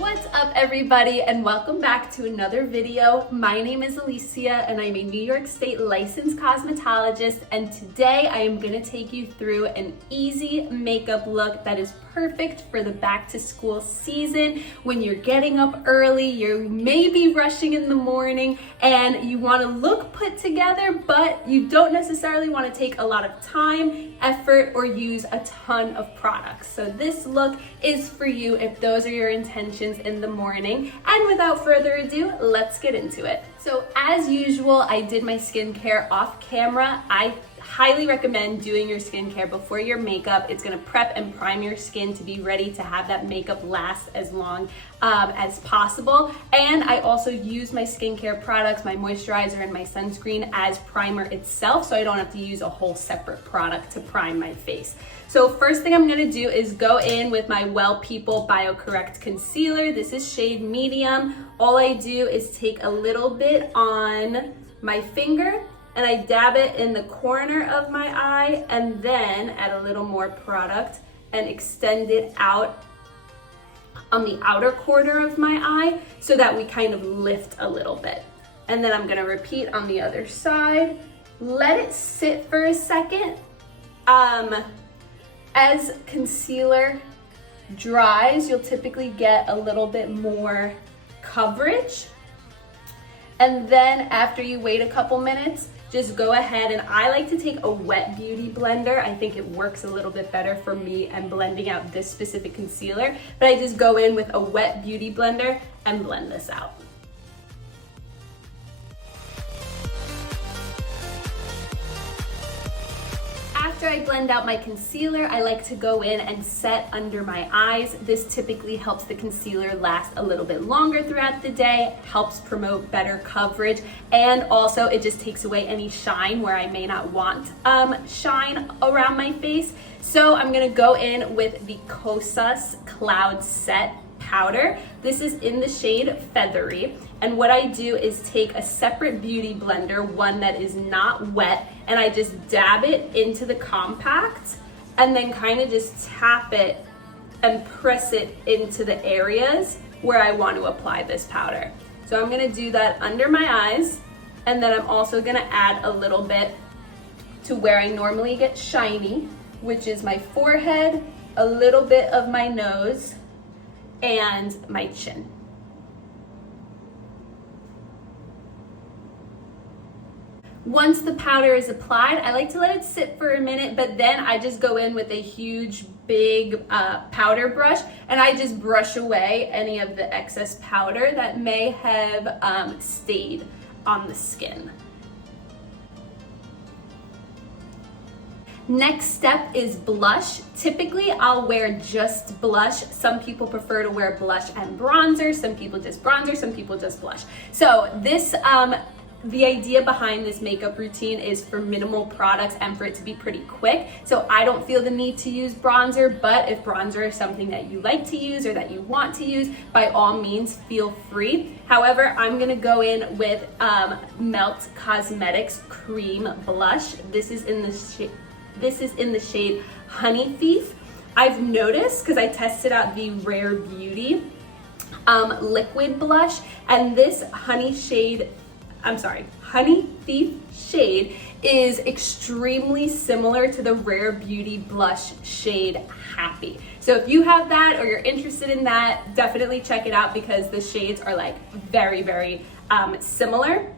What's up everybody and welcome back to another video. My name is Alicia and I'm a New York State licensed cosmetologist, and today I am going to take you through an easy makeup look that is perfect for the back to school season. When you're getting up early, you may be rushing in the morning and you want to look put together, but you don't necessarily want to take a lot of time, effort, or use a ton of products. So this look is for you if those are your intentions in the morning. And without further ado, let's get into it. So as usual, I did my skincare off camera. I highly recommend doing your skincare before your makeup. It's gonna prep and prime your skin to be ready to have that makeup last as long as possible. And I also use my skincare products, my moisturizer and my sunscreen as primer itself, so I don't have to use a whole separate product to prime my face. So first thing I'm gonna do is go in with my Well People BioCorrect Concealer. This is shade medium. All I do is take a little bit on my finger and I dab it in the corner of my eye and then add a little more product and extend it out on the outer corner of my eye so that we kind of lift a little bit. And then I'm gonna repeat on the other side. Let it sit for a second. As concealer dries, you'll typically get a little bit more coverage. And then after you wait a couple minutes, just go ahead, and I like to take a wet beauty blender. I think it works a little bit better for me and blending out this specific concealer, but I just go in with a wet beauty blender and blend this out. After I blend out my concealer, I like to go in and set under my eyes. This typically helps the concealer last a little bit longer throughout the day, helps promote better coverage, and also it just takes away any shine where I may not want shine around my face. So I'm gonna go in with the Kosas Cloud Set powder. This is in the shade Feathery, and what I do is take a separate beauty blender, one that is not wet, and I just dab it into the compact and then kind of just tap it and press it into the areas where I want to apply this powder. So I'm gonna do that under my eyes, and then I'm also gonna add a little bit to where I normally get shiny, which is my forehead, a little bit of my nose, and my chin. Once the powder is applied, I like to let it sit for a minute, but then I just go in with a huge, big powder brush, and I just brush away any of the excess powder that may have stayed on the skin. Next step is blush. Typically, I'll wear just blush. Some people prefer to wear blush and bronzer. Some people just bronzer, some people just blush. So this, the idea behind this makeup routine is for minimal products and for it to be pretty quick. So I don't feel the need to use bronzer, but if bronzer is something that you like to use or that you want to use, by all means, feel free. However, I'm gonna go in with Melt Cosmetics Cream Blush. This is in the shade Honey Thief. I've noticed, because I tested out the Rare Beauty liquid blush, and this Honey Thief shade is extremely similar to the Rare Beauty blush shade Happy. So if you have that or you're interested in that, definitely check it out because the shades are like very, very similar.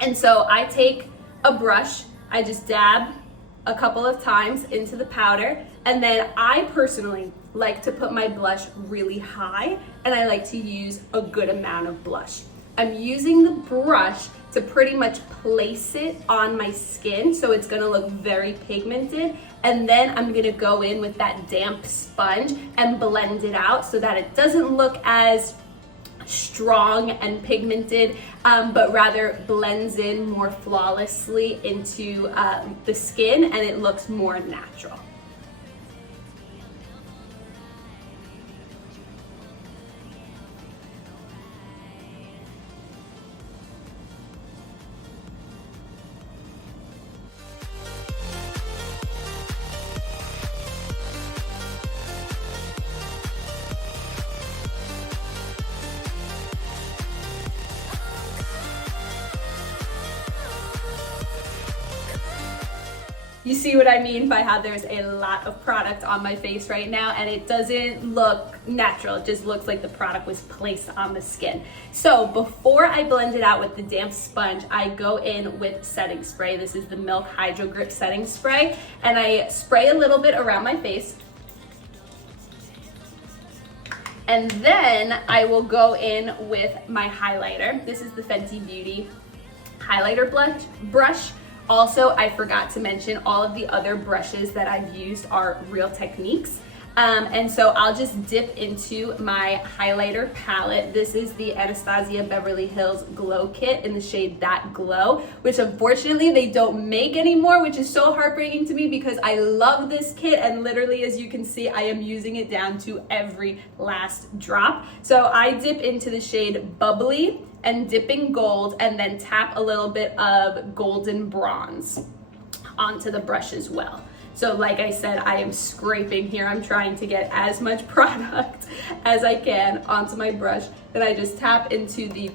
And so I take a brush, I just dab a couple of times into the powder, and then I personally like to put my blush really high, and I like to use a good amount of blush. I'm using the brush to pretty much place it on my skin so it's gonna look very pigmented, and then I'm gonna go in with that damp sponge and blend it out so that it doesn't look as strong and pigmented, but rather blends in more flawlessly into the skin, and it looks more natural. You see what I mean by how there's a lot of product on my face right now and it doesn't look natural. It just looks like the product was placed on the skin. So before I blend it out with the damp sponge, I go in with setting spray. This is the Milk Hydro Grip setting spray, and I spray a little bit around my face. And then I will go in with my highlighter. This is the Fenty Beauty highlighter brush. Also, I forgot to mention all of the other brushes that I've used are Real Techniques. And so I'll just dip into my highlighter palette. This is the Anastasia Beverly Hills Glow Kit in the shade That Glow, which unfortunately they don't make anymore, which is so heartbreaking to me because I love this kit and literally, as you can see, I am using it down to every last drop. So I dip into the shade Bubbly and Dipping Gold and then tap a little bit of Golden Bronze onto the brush as well. So like I said, I am scraping here. I'm trying to get as much product as I can onto my brush. Then I just tap into the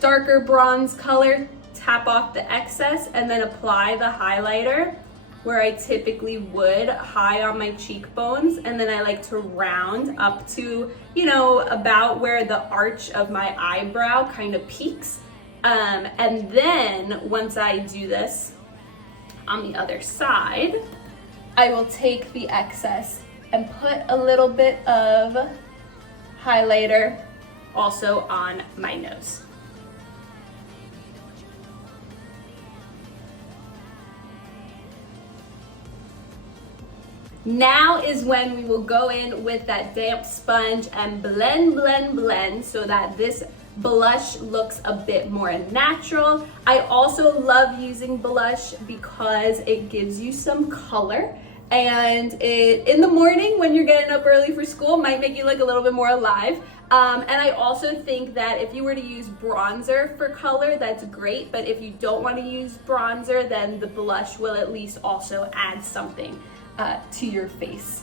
darker bronze color, tap off the excess, and then apply the highlighter where I typically would high on my cheekbones. And then I like to round up to, you know, about where the arch of my eyebrow kind of peaks. And then once I do this on the other side, I will take the excess and put a little bit of highlighter also on my nose. Now is when we will go in with that damp sponge and blend so that this blush looks a bit more natural. I also love using blush because it gives you some color, and it in the morning when you're getting up early for school might make you look a little bit more alive. And I also think that if you were to use bronzer for color, that's great, but if you don't want to use bronzer, then the blush will at least also add something to your face.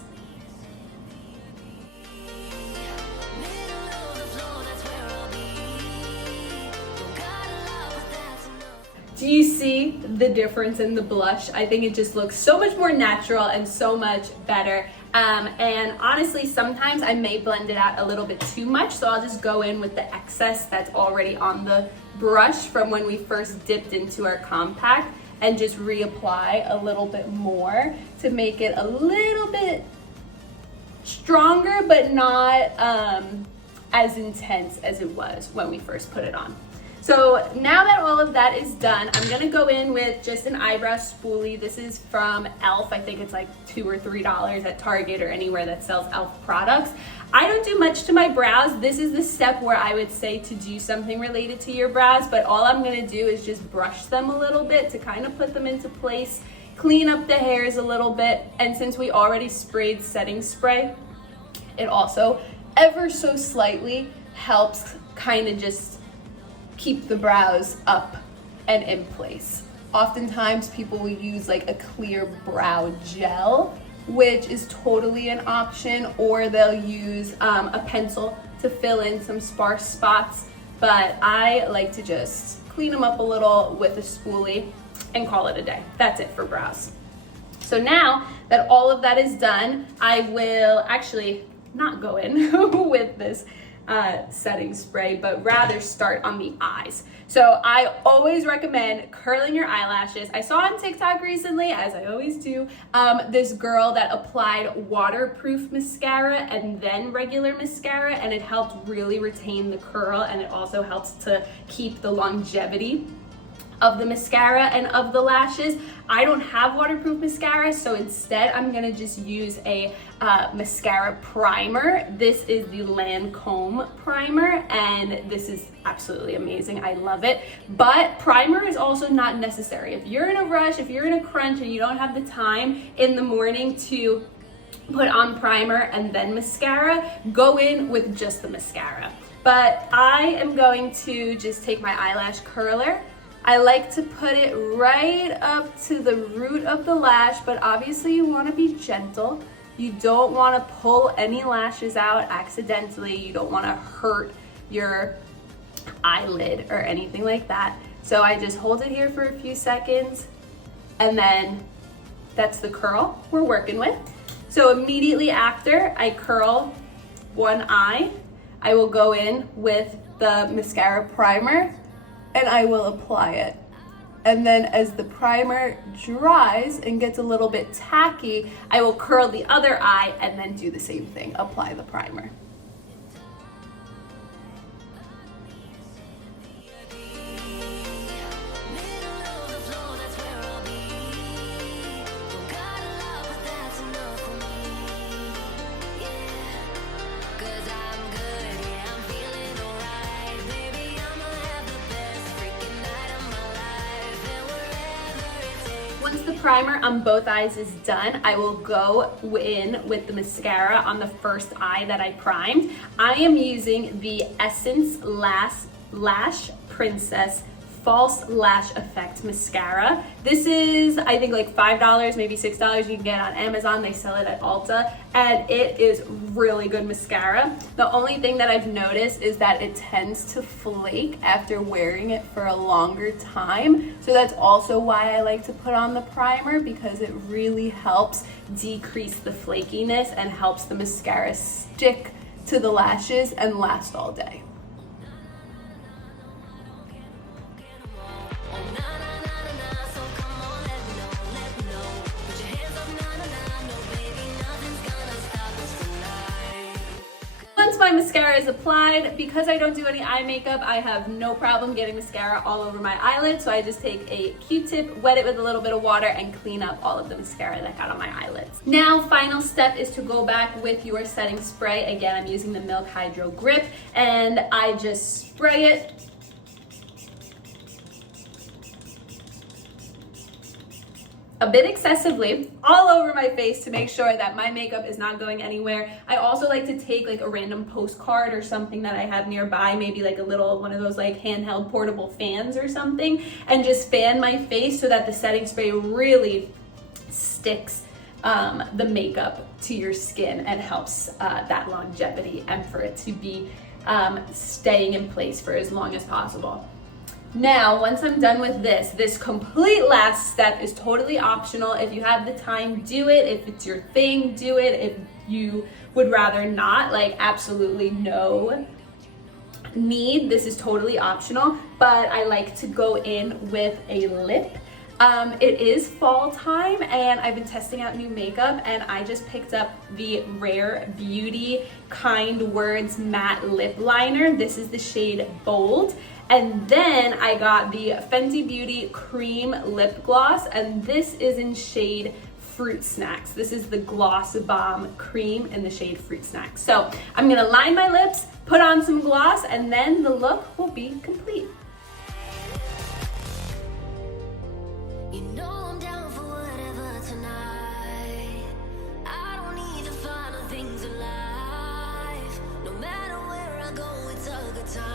Do you see the difference in the blush? I think it just looks so much more natural and so much better. And honestly, sometimes I may blend it out a little bit too much, so I'll just go in with the excess that's already on the brush from when we first dipped into our compact and just reapply a little bit more to make it a little bit stronger, but not as intense as it was when we first put it on. So now that all of that is done, I'm gonna go in with just an eyebrow spoolie. This is from e.l.f. I think it's like $2 or $3 at Target or anywhere that sells e.l.f. products. I don't do much to my brows. This is the step where I would say to do something related to your brows, but all I'm gonna do is just brush them a little bit to kind of put them into place, clean up the hairs a little bit, and since we already sprayed setting spray, it also ever so slightly helps kind of just keep the brows up and in place. Oftentimes people will use like a clear brow gel, which is totally an option, or they'll use a pencil to fill in some sparse spots, but I like to just clean them up a little with a spoolie and call it a day. That's it for brows. So now that all of that is done, I will actually not go in with this setting spray, but rather start on the eyes. So I always recommend curling your eyelashes. I saw on TikTok recently, as I always do, this girl that applied waterproof mascara and then regular mascara, and it helped really retain the curl, and it also helps to keep the longevity of the mascara and of the lashes. I don't have waterproof mascara, so instead I'm gonna just use a mascara primer. This is the Lancome primer, and this is absolutely amazing. I love it. But primer is also not necessary. If you're in a rush, if you're in a crunch and you don't have the time in the morning to put on primer and then mascara, go in with just the mascara. But I am going to just take my eyelash curler. I like to put it right up to the root of the lash, but obviously you want to be gentle. You don't want to pull any lashes out accidentally. You don't want to hurt your eyelid or anything like that. So I just hold it here for a few seconds and then That's the curl we're working with. So immediately after I curl one eye, I will go in with the mascara primer and I will apply it. And then as the primer dries and gets a little bit tacky, I will curl the other eye and then do the same thing, apply the primer. Once the primer on both eyes is done, I will go in with the mascara on the first eye that I primed. I am using the Essence Lash Princess False Lash Effect Mascara. This is, I think, like $5, maybe $6 you can get on Amazon. They sell it at Ulta, and it is really good mascara. The only thing that I've noticed is that it tends to flake after wearing it for a longer time. So that's also why I like to put on the primer, because it really helps decrease the flakiness and helps the mascara stick to the lashes and last all day. Once my mascara is applied, because I don't do any eye makeup, I have no problem getting mascara all over my eyelid. So I just take a Q-tip, wet it with a little bit of water, and clean up all of the mascara that got on my eyelids. Now, final step is to go back with your setting spray. Again, I'm using the Milk Hydro Grip, and I just spray it a bit excessively all over my face to make sure that my makeup is not going anywhere. I also like to take like a random postcard or something that I have nearby, maybe like a little one of those like handheld portable fans or something, and just fan my face so that the setting spray really sticks the makeup to your skin and helps that longevity and for it to be staying in place for as long as possible. Now, once I'm done with this complete last step is totally optional. If you have the time, do it. If it's your thing, do it. If you would rather not, like absolutely no need, this is totally optional, but I like to go in with a lip. It is fall time and I've been testing out new makeup, and I just picked up the Rare Beauty Kind Words Matte Lip Liner. This is the shade Bold. And then I got the Fenty Beauty Cream Lip Gloss, and this is in shade Fruit Snacks. This is the Gloss Bomb Cream in the shade Fruit Snacks. So I'm gonna line my lips, put on some gloss, and then the look will be complete. You know I'm down for whatever tonight. I don't need the final things in life. No matter where I go, it's a good time.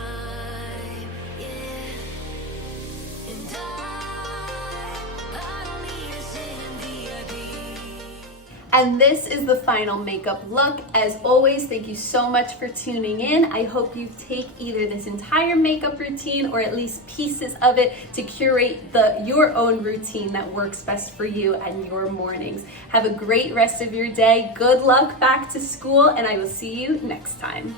And this is the final makeup look. As always, thank you so much for tuning in. I hope you take either this entire makeup routine or at least pieces of it to curate your own routine that works best for you and your mornings. Have a great rest of your day. Good luck back to school, and I will see you next time.